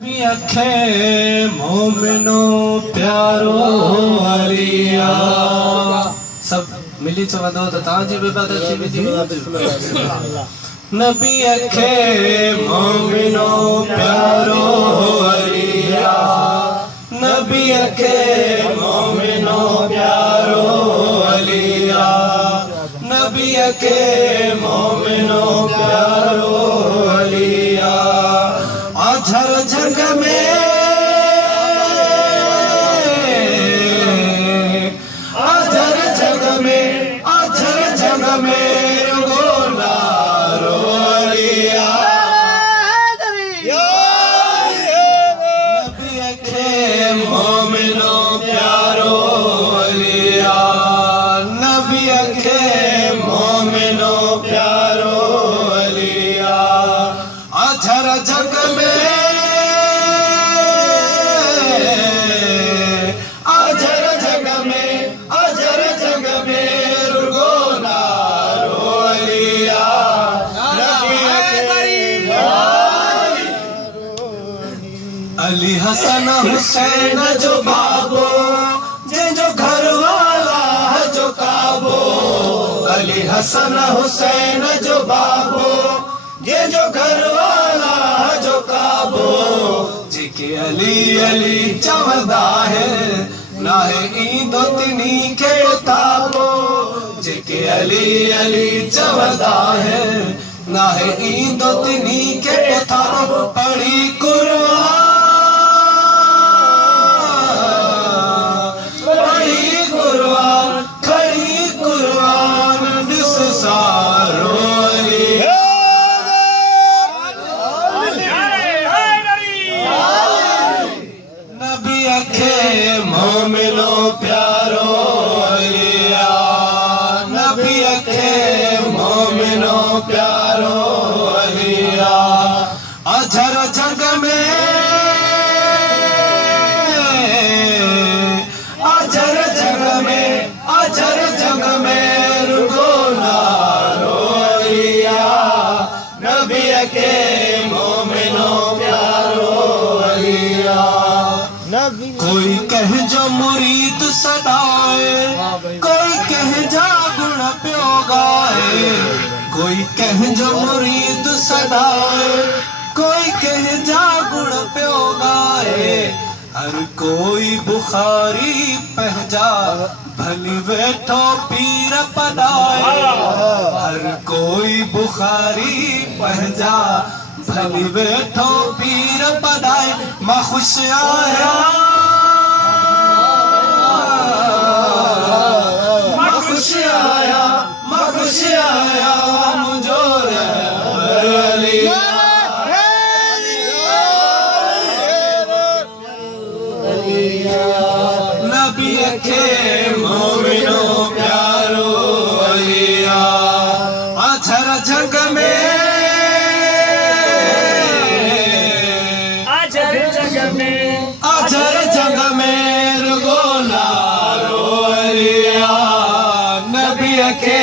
अखे मोमिनो प्यारो अलिया सब मिली चवंदो त तव्हांजी बि इबादत थी वेंदी। नबी अखे मोमिनो प्यारो अलिया, नबी अखे मोमिनो प्यारो अलिया, नबी अखे मोमिनो प्यारो अलिया। आझर जग में, आझर जग में, आझर जग में गोलारो अलिया। नबी अखे मोमिनो प्यारो अलिया, नबी अखे मोमिनो प्यारो अलिया। आझर जग में, अली हसन हुसैन जो बाबो, जो घर वाला जो काबो। अली हसन हुसैन जो बाबो, जो घर वाला जो काबो। जेके अली अली चवंदा है नाहे ईंदो तिनी खे ताबो। जेके अली अली चवंदा है नाहे ईंदो तिनी खे ताबो। पढ़ी कुरान, मोमिनो प्यारो अलिया, नबी अखे मोमिनो प्यारो अलिया। अझर जग में, अझर जग में, अझर जग में रुगोनारो अलिया। नबी अखे मोमिनो प्यारो अलिया। कोई कह जो मुरीद सदाए, कोई कह जा गुण प्यो गाए। कोई कह जो मुरीद सदाए, कोई कह जा गुण प्यो गाए। हर कोई बुखारी पहजा भली वेठो पीर पदाए। हर कोई बुखारी पहजा भली वेठो पीर पदाए। मां खुश आया, मां खुश आया, मां खुश आया मुझो अलिया। नबी अखे मोमिनो प्यारो अलिया। आझर जग में, आझर जग में रुगोनारो अलिया। नबी अखे